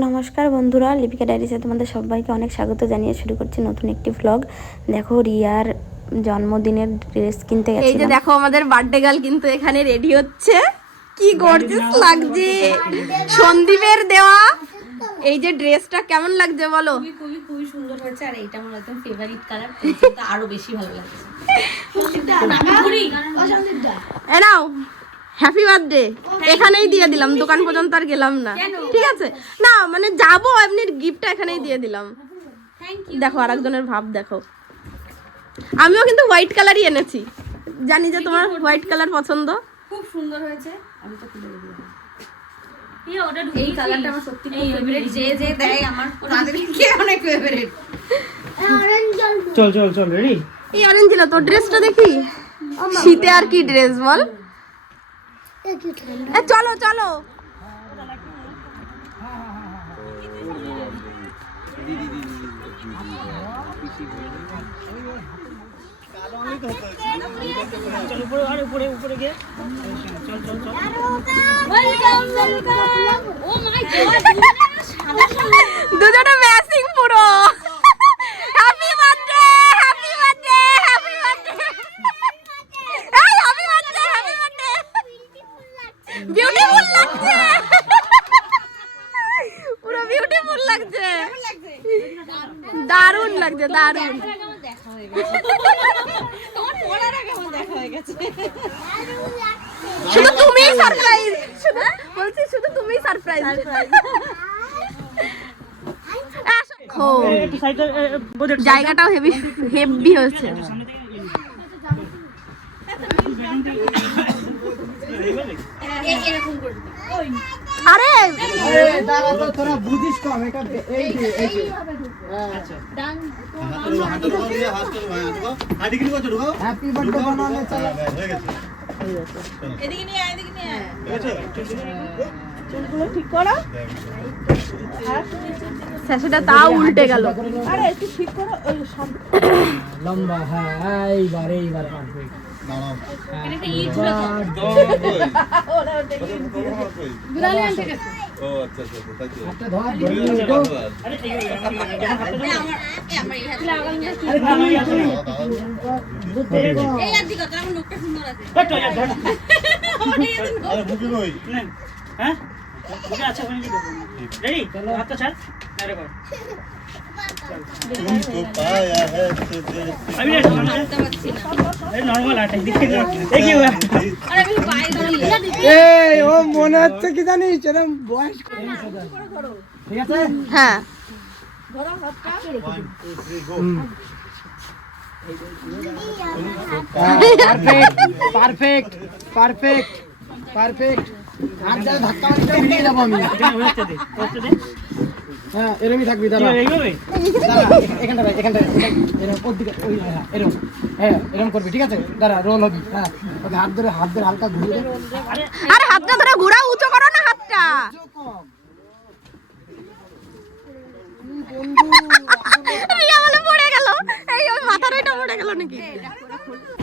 নমস্কার বন্ধুরা, লিপিকা ডায়েরিসে তোমাদের সবাইকে অনেক স্বাগত জানিয়ে শুরু করছি নতুন একটি ভ্লগ। দেখো, রিয়ার জন্মদিনের ড্রেস কিনতে গেছি। এই যে দেখো, আমাদের বার্থডে গার্ল কিন্তু এখানে রেডি হচ্ছে। কি গর্জিয়াস লাগছে সন্দীপের দেওয়া এই যে ড্রেসটা। কেমন লাগছে বলো? খুবই সুন্দর হয়েছে। আর এইটা আমার একদম ফেভারিট কালার, তো আরো বেশি ভালো লাগছে। এ নাও, হ্যাপি বার্থডে। এখানেই দিয়ে দিলাম, দোকান পর্যন্ত আর গেলাম না। ঠিক আছে না, মানে যাবো এমনি, গিফটটা এখানেই দিয়ে দিলাম। দেখো আরেকজনের ভাব দেখো। আমিও কিন্তু হোয়াইট কালারই এনেছি, জানি যে তোমার হোয়াইট কালার পছন্দ। খুব সুন্দর হয়েছে। আমি তো খুলে দিলাম। এই কালারটা আমার সত্যি ফেভারিট। যে যে দেয় আমার তাদেরকে অনেক ফেভারিট। চল চল চল, রেডি? এই অরেঞ্জ না, তোর ড্রেসটা দেখি। শীতে আর কি ড্রেস বল। চলো চলো। উপরে উপরে গিয়ে চল চল চল। ও মাই গড, দুজনে ম্যাচিং পুরো। Happy birthday, happy birthday, happy birthday. এই happy birthday, happy birthday. Beautiful লাগছে, পুরো বিউটিফুল লাগছে। দারুণ লাগছে, দারুণ। দেখা হয়ে গেছে। তোমার পড়ার আগে আমার দেখা হয়ে গেছে। শুধু তুমিই সারপ্রাইজ, বলছি শুধু তুমিই সারপ্রাইজ। জায়গাটাও হেভি হেভি হয়েছে। আরে দাঁড়া তো, তোরা বুঝিস কম। এটা এই যে হ্যাপি বার্থডে বানানো চলো। এদিকে নিয়ে আয়, এদিকে নিয়ে আয়। চুলগুলো ঠিক করো। সেটা তাও উল্টে গেল। আরে একটু ঠিক করো। ওই লম্বা, হ্যাঁ এইবার এইবার পারফেক্ট। এটা ইট ছিল তো। দুলালে আনতে গেছে। ও আচ্ছা আচ্ছা, তাই তো। একটা ধর। আরে ঠিক আছে, আমার এই হাতে লাগানো কি? আরে ভালো আছে। এই আর দিকে তোর আমার লোকটা সুন্দর আছে। একটু ধর। আরে বুঝি নই। হ্যাঁ বুঝে আছে, ওখানে কি দেবো? রেডি? চলো, হাতটা ছাড়। আরে কর। तुमको पाया है तुझे। আমি বুঝতে পারছি না। এই নরমাল আটা দেখে না। এই কি হলো? আরে আমি পায়ে দাঁড়িয়ে এই ও মনে হচ্ছে কি জানিস, এরকম বয়স করে ঠিক আছে। হ্যাঁ, 1 2 3 go. Perfect perfect perfect perfect. আর যা ধাক্কা মারতে বেরিয়ে যাবো আমি। হ্যাঁ এরকমই থাকবি। দাঁড়া এখানটা এখানটা এরকম ওর দিকে, ওই হ্যাঁ এরকম, হ্যাঁ এরকম করবি। ঠিক আছে, দাঁড়া রোল হবি। হ্যাঁ ওকে হাত ধরে হালকা ঘুরিয়ে দে। আরে হাতটা ধরে ঘোরা, উঁচু করো না হাতটা। রিয়া বলে পড়ে গেল। এই ওই মাথার ওইটা পড়ে গেল নাকি?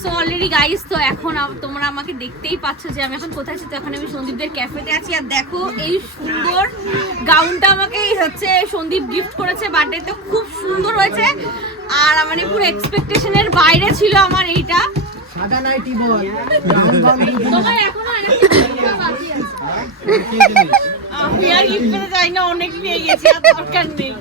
সো অলরেডি গাইস, তো এখন তোমরা আমাকে দেখতেই পাচ্ছ যে আমি এখন কোথায় আছি। তো এখন আমি সন্দীপদের ক্যাফেতে আছি। আর দেখো, এই সুন্দর গাউনটা আমাকে হচ্ছে সন্দীপ গিফট করেছে বার্থডেতে। খুব সুন্দর হয়েছে। আর মানে পুরো এক্সপেকটেশনের বাইরে ছিল আমার এইটা। সাদা নাইটি বল। তোমার এখনো একটা বাকি আছে। আমি আর গিফট পেতে চাই না, অনেক নিয়ে গেছি, আর দরকার নেই।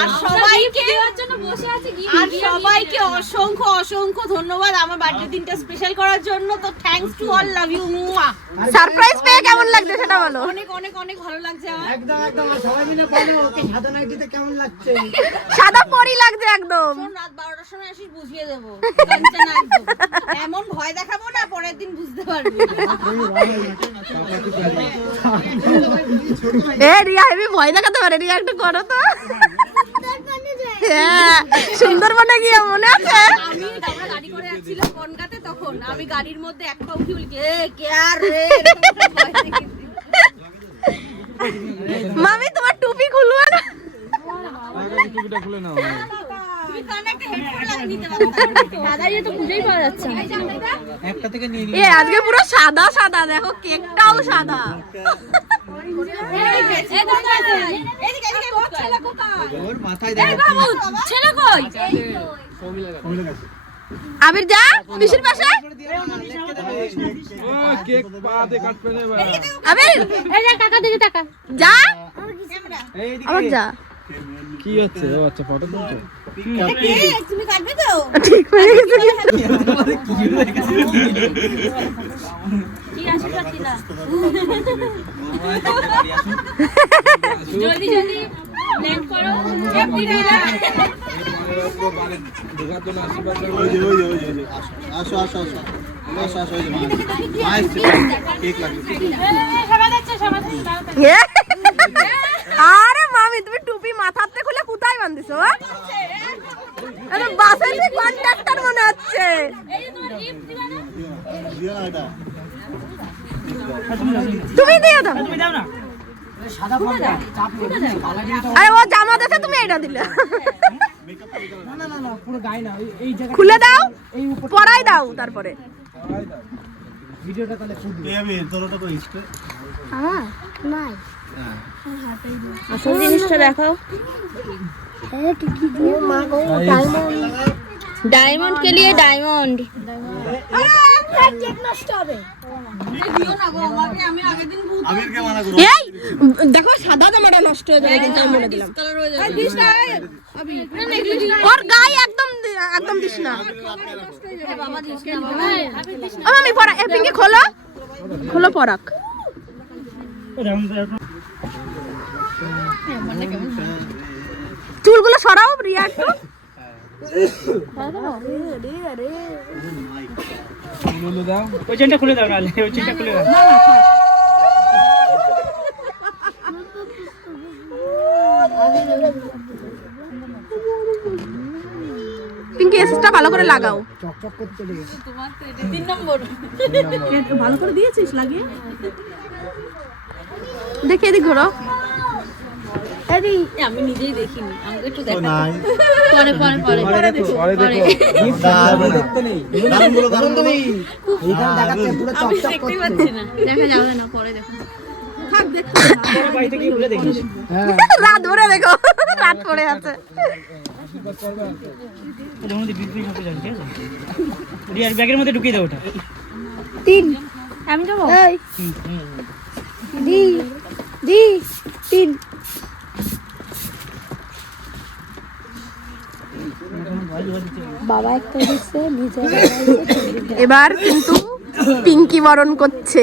আর সবাইকে দেওয়ার জন্য বসে আছে। আর সবাইকে অসংখ্য অসংখ্য ধন্যবাদ আমার বার্থডে দিনটা স্পেশাল করার জন্য। তো thanks to all, love you মুয়া। সারপ্রাইজ পেয়ে কেমন লাগছে সেটা বলো। অনেক অনেক অনেক ভালো লাগছে আমার। একদম একদম। আর সবাই মিলে বলো ওকে সাদা নাইটিতে কেমন লাগছে। সাদা পরি লাগছে একদম। শোন, রাত 12টার সময় আসিস, বুঝিয়ে দেবো। টেনশন না একদম। এমন ভয় দেখাবো না, পরের দিন বুঝতে পারবি। এ রিয়া হেবি ভয় দেখাতে পারে। রিয়া একটু করো তো। হ্যাঁ, সুন্দরবনে গিয়ে মনে আছে আমি আমরা গাড়ি করে যাচ্ছিলাম বনগাঁতে, তখন আমি গাড়ির মধ্যে এক পা উঠি বলি এ কে আর রে। মামি তোমার টুপি খুলবে না? টুপিটা খুলে নাও। তুমি কানে একটা হেডফোন লাগিয়ে নিতে পারো। দাদাই তো খুঁজেই পাওয়া যাচ্ছে না। একটা থেকে নিয়ে এ আজকে পুরো সাদা সাদা, দেখো কেকটাও সাদা। এই দাদা এদিকে তোর ছেলে কোথায়? ওর মাথায় এই বাবু ছেলে কই? আবির যা পিসির পাশে। ও কেক পা দে কাটবে না ভাই আবির এই যে কাকা দিকে টাকা। যা এইদিকে আবার যা। কি হচ্ছে ও আচ্ছা ফটো তুলছো তুমি কাটবে তো? ঠিক হয়ে গেছে। কি আসি পাচ্ছি না। জলদি জলদি ল্যান্ড করো। এমনি না। ঢোকার জন্য আশীর্বাদ ওই যে আসো আসো আসো আসো আসো ওই যে মা এসছে কেক লাগবে সবাই যাচ্ছে সবাই যাচ্ছে। এ? আরে মামি তুমি টুপি মাথাতে খুলে কোথায় বাঁধিছো? আরে বাসের কন্ডাক্টর মনে হচ্ছে। এই যে তোমার গিফট দিলা না? দিও না এটা তুমি দিয়ে দাও। সাদা ফর্মটা চাপ নেই কালা জিনিসটা আরে ও জামা দিতে তুমি এটা দিলে। না না না পুরো গায়ে না এই জায়গা খুলে দাও এই উপর পরাই দাও তারপরে। ভিডিওটা তাহলে ফুট কে আমি তোরটা তো ইষ্ট আসল জিনিসটা দেখাও। डायमंड के लिए डायमंड। আমিরকে মানা করো এই দেখো সাদা জামাটা নষ্ট হয়ে যাবে কিন্তু আমি বলে দিলাম। ওর গায়ে একদম একদম দিস না। আমি পরা এ পিঙ্কি খোলো খোলো পরাক। চুলগুলো সরাও রিয়া একটু। বলে দাও ওই চেনটা খুলে দাও নালে ওই চেনটা খুলে দাও পিঙ্কি এসটা ভালো করে লাগাও। চকচক করতে চলে গেছে তোমার তো এটা 3 নম্বর। ভালো করে দিয়েছিস লাগিয়ে দেখি এদিক ঘোরো। আমি নিজেই দেখিনি। আমাকে একটু তো দেখা। নাই পরে পরে পরে পরে দেখো দেখতে নেই দারুণগুলো দারুণ তুমি এইখানে দেখাচ্ছে পুরো চকচক দেখতে করছে পাচ্ছি না। দেখা যাবে না পরে দেখো। বাড়িতে গিয়ে খুলে দেখিস হ্যাঁ রাত ধরে দেখো রাত পড়ে আছে। ওদের মধ্যে বিক্রি করতে যাবে ঠিক আছে রিয়ার ব্যাগের মধ্যে ঢুকিয়ে দাও ওটা আমি যাবো। দি দি তিন বাবা একটা দিচ্ছে নিচে এবার কিন্তু পিঙ্কি বরণ করছে।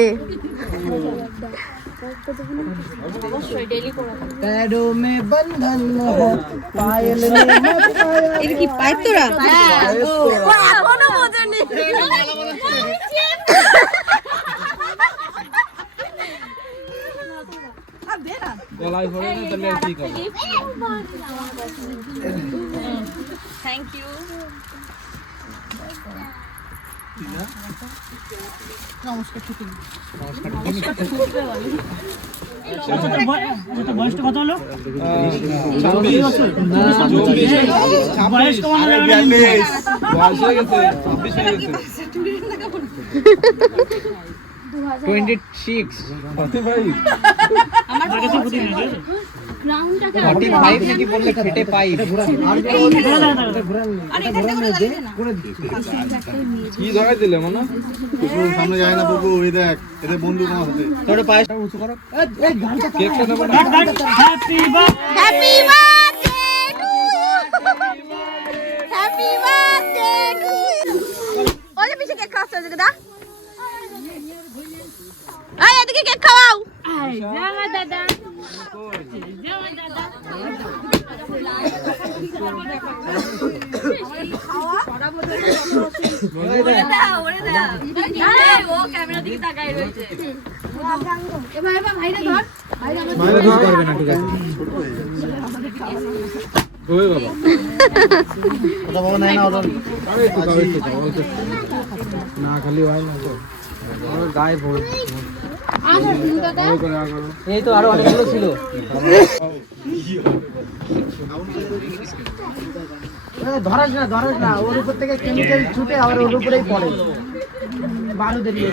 অবশ্যই ডেইলি করে। पैरों में बंधन हो पायल में मत पाया এটা কি পাইপ তোরা? ও এখনো বোঝেনি। গলায় পড়ে না তাহলে আর কি করব থ্যাংক ইউ। বয়সটা কত হলো 26 বয়স কম হলো না 42 বয়স হয়ে গেছে 26 হয়ে গেছে 26 45 আমার কাছে বুদ্ধি নেই ঠিক আছে গ্রাউন্ডটাকে 45 নাকি বললে ফেটে পাই কি ধরাই দিলে মনে বুকু সামনে যায় না বুকু এই দেখ এদের বন্ধু আমার সাথে তোর পায়েসটা উঁচু করো এই গানটা কেকটা নেব না happy birthday happy birthday to happy birthday to ওই পিছে কেক খাওয়াচ্ছে ওদিকে দা। এই এদিকে কেক খাওয়াও। যাওয়া দাদা। যাওয়া দাদা। ওরে দাও ওরে দাও। আরে ও ক্যামেরা দিকে তাকাই রয়েছে। এবার ভাইরা ধর। বাইরে ধর করবে না ঠিক আছে ওই বাবা ওটা বাবা নাই না ওটা আরে তো দাও না খালি হয় না তো আমার গায়ে পড়ে এই তো আরো অনেকগুলো ছিল ধরাস না ওর উপর থেকে কেমিক্যাল ছুটে আবার ওর উপরেই পড়ে বারুদের ইয়ে।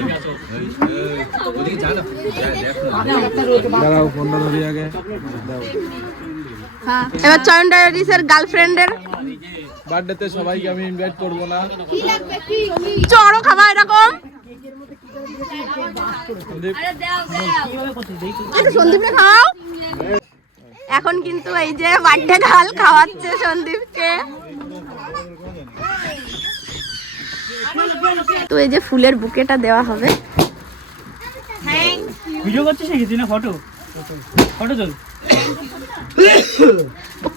দাঁড়াও ফোনটা ধরি আগে দাও। এবার চয়ন ডায়ারিসের গার্লফ্রেন্ডের বার্থডেতে সবাইকে আমি ইনভাইট করব না। চড়ো খাবা এরকম সন্দীপকে খাও। এখন কিন্তু এই যে বার্থডে গার্ল খাওয়াচ্ছে সন্দীপকে। তো এই যে ফুলের বুকেটা দেওয়া হবে। ভিডিও করছিস নাকি না ফটো চল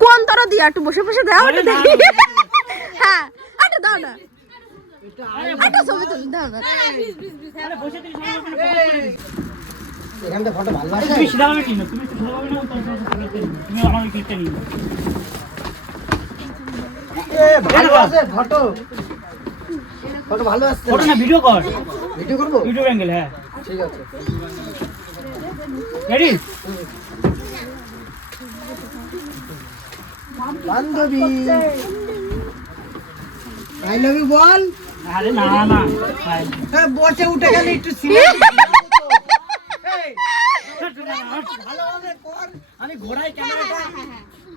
কোন তর দিয়া একটু বসে বসে দাও একটু দেখি। হ্যাঁ আচ্ছা দাও না আচ্ছা ছবি তুলি দাও না। এখানটা ফটো ভালো আছে। তুমি সিধা ভাবে কিনো, তুমি সিধা ভাবে না, তুমি আমার ক্লিকটা নিও। ভালো আছে ফটো ভালো আসছে। ফটো না ভিডিও কর, ভিডিও করবো? Video angle. হ্যাঁ ঠিক আছে। রেডি? বান্ধবী আই লাভ ইউ বল। আরে না ভাই, বসে উঠে গেলে একটু ভালোভাবে কর। আমি ঘোড়াই ক্যামেরাটা।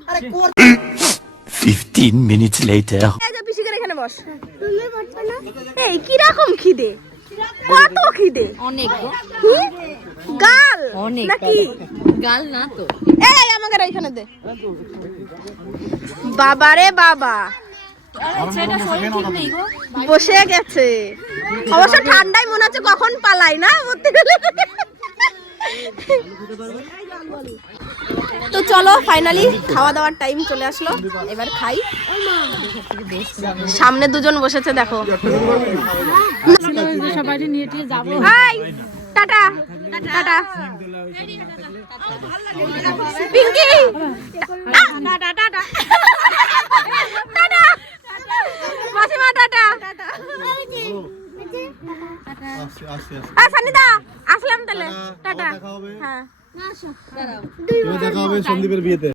আরে কর। 15 minutes later. এই যে পিসিকের এখানে বস। এই কি রকম খিদে, কত খিদে? অনেক গো। গাল অনেক। নাকি গাল না তো। এই আমাকে এখানে দে। বাবা রে বাবা বসে গেছে। অবশ্য ঠান্ডায় মনে হচ্ছে কখন পালাই না। তো চলো ফাইনালি খাওয়া দাওয়ার টাইম চলে আসলো, এবার খাই। সামনে দুজন বসেছে দেখো। সবাই নিয়ে যাবো। Hi tata tata Pinky tata tata tata মাসিমা টাটা সানিদা আসলাম তাহলে টাটা। হ্যাঁ দেখা হবে সন্দীপের বিয়েতে।